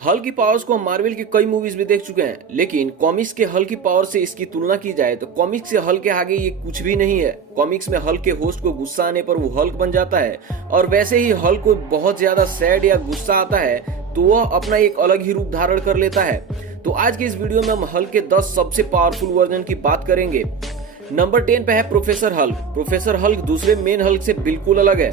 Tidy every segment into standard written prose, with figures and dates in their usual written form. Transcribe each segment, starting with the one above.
Hulk की powers को हम मार्वल की कई मूवीज में देख चुके हैं, लेकिन कॉमिक्स के हल्क की पावर से इसकी तुलना की जाए तो कॉमिक्स से हल्क के आगे ये कुछ भी नहीं है। कॉमिक्स में हल्क के होस्ट को गुस्सा आने पर वो हल्क बन जाता है, और वैसे ही हल्क को बहुत ज्यादा सैड या गुस्सा आता है तो वह अपना एक अलग ही रूप धारण कर लेता है। तो आज की इस वीडियो में हम हल्क के 10 सबसे पावरफुल वर्जन की बात करेंगे। नंबर 10 पे है प्रोफेसर हल्क। प्रोफेसर हल्क दूसरे मेन हल्क से बिल्कुल अलग है।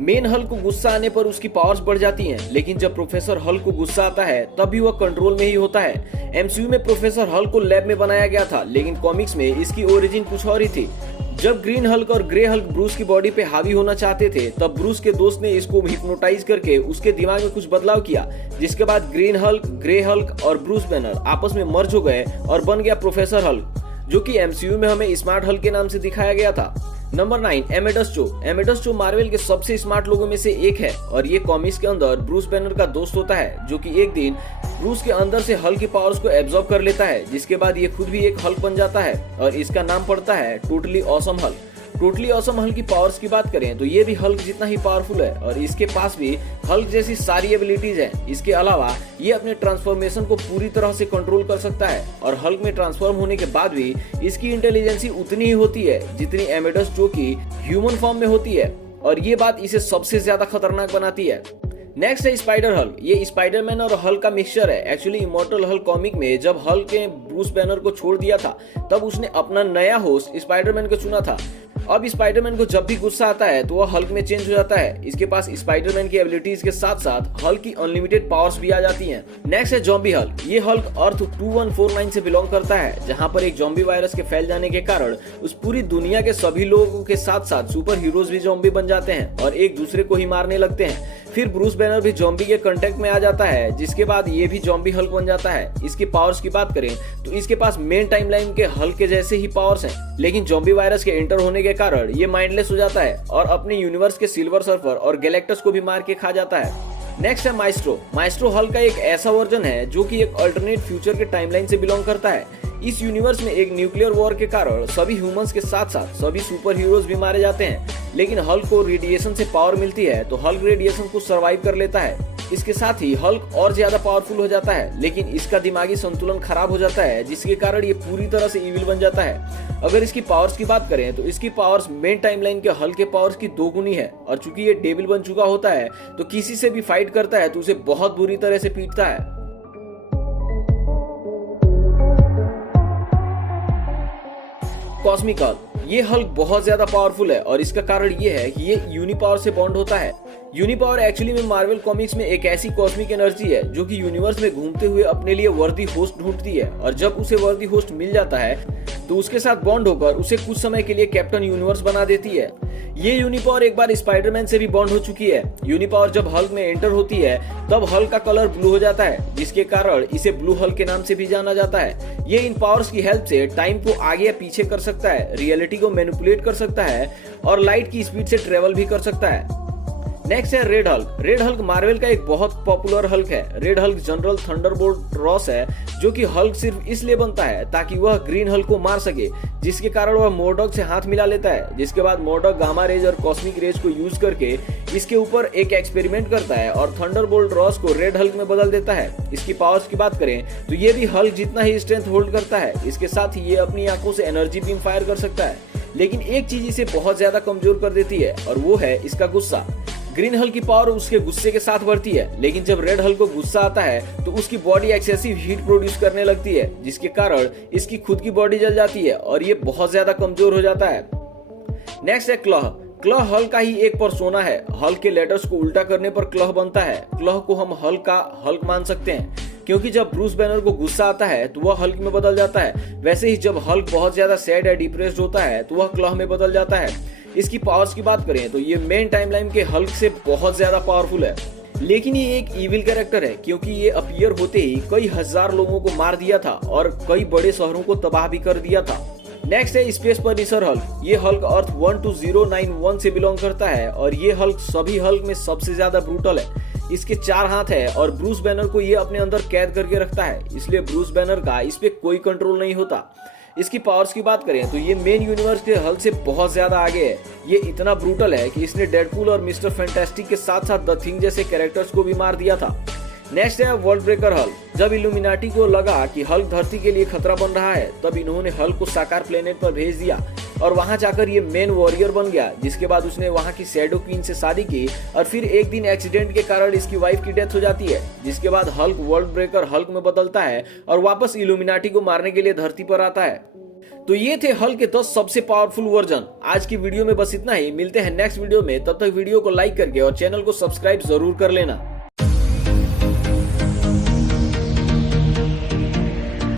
मेन हल्क को गुस्सा आने पर उसकी पावर्स बढ़ जाती हैं, लेकिन जब प्रोफेसर हल्क को गुस्सा आता है तब भी वह कंट्रोल में ही होता है। एमसीयू में प्रोफेसर हल्क को लैब में बनाया गया था, लेकिन कॉमिक्स में इसकी ओरिजिन कुछ और ही थी। जब ग्रीन हल्क और ग्रे हल्क ब्रूस की बॉडी पे हावी होना चाहते थे, तब ब्रूस के दोस्त ने इसको हिप्नोटाइज करके उसके दिमाग में कुछ बदलाव किया, जिसके बाद ग्रीन हल्क, ग्रे हल्क और ब्रूस बैनर आपस में मर्ज हो गए और बन गया प्रोफेसर हल्क, जो कि एमसीयू में हमें स्मार्ट हल्क के नाम से दिखाया गया था। नंबर 9 एमेडस चो। एमेडस चो मार्वल के सबसे स्मार्ट लोगों में से एक है, और ये कॉमिक्स के अंदर ब्रूस बैनर का दोस्त होता है, जो कि एक दिन ब्रूस के अंदर से हल्क की पावर्स को एब्जॉर्ब कर लेता है, जिसके बाद ये खुद भी एक हल्क बन जाता है और इसका नाम पड़ता है totally awesome Hulk. Totally awesome Hulk की पावर्स की बात करें तो ये भी हल्क जितना ही पावरफुल है, और इसके पास भी हल्क जैसी सारी एबिलिटीज हैं। इसके अलावा ये अपने ट्रांसफॉर्मेशन को पूरी तरह से कंट्रोल कर सकता है, और हल्क में ट्रांसफॉर्म होने के बाद भी इसकी इंटेलिजेंसी उतनी ही होती है जितनी एमेडस जो की ह्यूमन फॉर्म में होती है, और ये बात इसे सबसे ज्यादा खतरनाक बनाती है। नेक्स्ट है स्पाइडर हल्क। ये स्पाइडरमैन और हल्क का मिक्सचर है। एक्चुअली इमॉर्टल हल्क कॉमिक में जब हल्क ने ब्रूस बैनर को छोड़ दिया था, तब उसने अपना नया होस्ट स्पाइडरमैन को चुना था। अब स्पाइडरमैन को जब भी गुस्सा आता है तो वह हल्क में चेंज हो जाता है। इसके पास स्पाइडरमैन की एबिलिटीज के साथ साथ हल्क की अनलिमिटेड पावर्स भी आ जाती हैं। नेक्स्ट है जॉम्बी हल्क। ये हल्क अर्थ 2149 से बिलोंग करता है, जहां पर एक जॉम्बी वायरस के फैल जाने के कारण उस पूरी दुनिया के सभी लोगों के साथ साथ सुपर हीरोज भी जॉम्बी बन जाते हैं और एक दूसरे को ही मारने लगते हैं। फिर ब्रूस बैनर भी जॉम्बी के कांटेक्ट में आ जाता है, जिसके बाद ये भी जॉम्बी हल्क बन जाता है। इसकी पावर्स की बात करें तो इसके पास मेन टाइमलाइन के हल्क के जैसे ही पावर्स हैं, लेकिन जॉम्बी वायरस के एंटर होने के कारण ये माइंडलेस हो जाता है और अपने यूनिवर्स के सिल्वर सर्फर और गैलेक्टस को भी मार के खा जाता है। नेक्स्ट है माइस्ट्रो। माइस्ट्रो हल्क का एक ऐसा वर्जन है जो कि एक अल्टरनेट फ्यूचर के टाइमलाइन से बिलोंग करता है। इस यूनिवर्स में एक न्यूक्लियर वॉर के कारण सभी ह्यूमंस के साथ साथ सभी सुपर हीरोज भी मारे जाते हैं, लेकिन हल्क को रेडिएशन से पावर मिलती है, तो हल्क रेडिएशन को सरवाइव कर लेता है। इसके साथ ही हल्क और ज्यादा पावरफुल हो जाता है, लेकिन इसका दिमागी संतुलन खराब हो जाता है, जिसके कारण ये पूरी तरह से इविल बन जाता है। अगर इसकी पावर्स की बात करें तो इसकी पावर्स मेन टाइमलाइन के हल्क के पावर्स की दोगुनी है, और चूंकि ये डेविल बन चुका होता है तो किसी से भी फाइट करता है तो उसे बहुत बुरी तरह से पीटता है। Cosmic Hulk. ये हल्क बहुत ज्यादा पावरफुल है, और इसका कारण ये है कि ये यूनिपावर से बॉन्ड होता है। यूनिपावर एक्चुअली में मार्वल कॉमिक्स में एक ऐसी कॉस्मिक एनर्जी है जो कि यूनिवर्स में घूमते हुए अपने लिए वर्दी होस्ट ढूंढती है, और जब उसे वर्दी होस्ट मिल जाता है तो उसके साथ बॉन्ड होकर उसे कुछ समय के लिए कैप्टन यूनिवर्स बना देती है। ये यूनिपावर एक बार स्पाइडरमैन से भी बॉन्ड हो चुकी है। यूनिपावर जब हल्क में एंटर होती है तब हल्क का कलर ब्लू हो जाता है, जिसके कारण इसे ब्लू हल्क के नाम से भी जाना जाता है। ये इन पावर्स की हेल्प से टाइम को आगे या पीछे कर सकता है, रियलिटी को मैनिपुलेट कर सकता है, और लाइट की स्पीड से ट्रेवल भी कर सकता है। नेक्स्ट है red Hulk. Red Hulk Marvel का एक बहुत पॉपुलर हल्क है। Red Hulk general Thunderbolt Ross है, जो कि हल्क सिर्फ इसलिए बनता है ताकि वह ग्रीन हल्क को मार सके, जिसके कारण वह मोर्डॉक से हाथ मिला लेता है। जिसके बाद मोर्डॉक गामा रेज और कॉस्मिक रेज को यूज करके इसके ऊपर एक एक्सपेरिमेंट करता है और थंडरबोल्ट रॉस को रेड हल्क में बदल देता है। इसकी पावर्स की बात करें तो ये भी हल्क जितना ही स्ट्रेंथ होल्ड करता है। इसके साथ ही ये अपनी आंखों से एनर्जी बीम फायर कर सकता है, लेकिन एक चीज इसे बहुत ज्यादा कमजोर कर देती है, और वो है इसका गुस्सा। ग्रीन हल्क की पावर उसके गुस्से के साथ बढ़ती है, लेकिन जब रेड हल्क को गुस्सा आता है तो उसकी बॉडी एक्सेसिव हीट प्रोड्यूस करने लगती है, जिसके कारण इसकी खुद की बॉडी जल जाती है और ये बहुत ज्यादा कमजोर हो जाता है। नेक्स्ट है क्लह। क्लह हल्क का ही एक पर्सोना है। हल्क के लेटर्स को उल्टा करने पर क्लह बनता है। क्लह को हम हल्क का हल्क मान सकते हैं, क्योंकि जब ब्रूस बैनर को गुस्सा आता है तो वह हल्क में बदल जाता है। वैसे ही जब हल्क बहुत ज्यादा सैड या डिप्रेस्ड होता है तो वह क्लह में बदल जाता है। इसकी पावर्स की बात करें तो ये मेन टाइमलाइन के हल्क से बहुत ज्यादा पावरफुल है, लेकिन ये एक इविल कैरेक्टर है, क्योंकि ये अपीयर होते ही कई हजार लोगों को मार दिया था और कई बड़े शहरों को तबाह भी कर दिया था। नेक्स्ट है स्पेस पनिशर हल्क। ये हल्क अर्थ 12091 से बिलोंग करता है, और ये हल्क सभी हल्क में सबसे ज्यादा ब्रूटल है। इसके 4 हाथ है, और ब्रूस बैनर को ये अपने अंदर कैद करके रखता है, इसलिए ब्रूस बैनर का इस पे कोई कंट्रोल नहीं होता। इसकी पावर्स की बात करें तो ये मेन यूनिवर्स के हल्क से बहुत ज्यादा आगे है। ये इतना ब्रूटल है कि इसने डेडपूल और मिस्टर फैंटास्टिक के साथ साथ द थिंग जैसे कैरेक्टर्स को भी मार दिया था। नेक्स्ट है वर्ल्ड ब्रेकर हल्क। जब इल्यूमिनाटी को लगा कि हल्क धरती के लिए खतरा बन रहा है, तब इन्होंने हल्क को साकार प्लेनेट पर भेज दिया और वहां जाकर ये मेन वॉरियर बन गया। जिसके बाद उसने वहां की शैडो क्वीन से शादी की और फिर एक दिन एक्सीडेंट के कारण इसकी वाइफ की डेथ हो जाती है। जिसके बाद हल्क वर्ल्ड ब्रेकर हल्क में बदलता है और वापस इल्यूमिनाटी को मारने के लिए धरती पर आता है। तो ये थे हल्क के 10 सबसे पावरफुल वर्जन। आज की वीडियो में बस इतना ही। मिलते हैं नेक्स्ट वीडियो में, तब तक वीडियो को लाइक करके और चैनल को सब्सक्राइब जरूर कर लेना।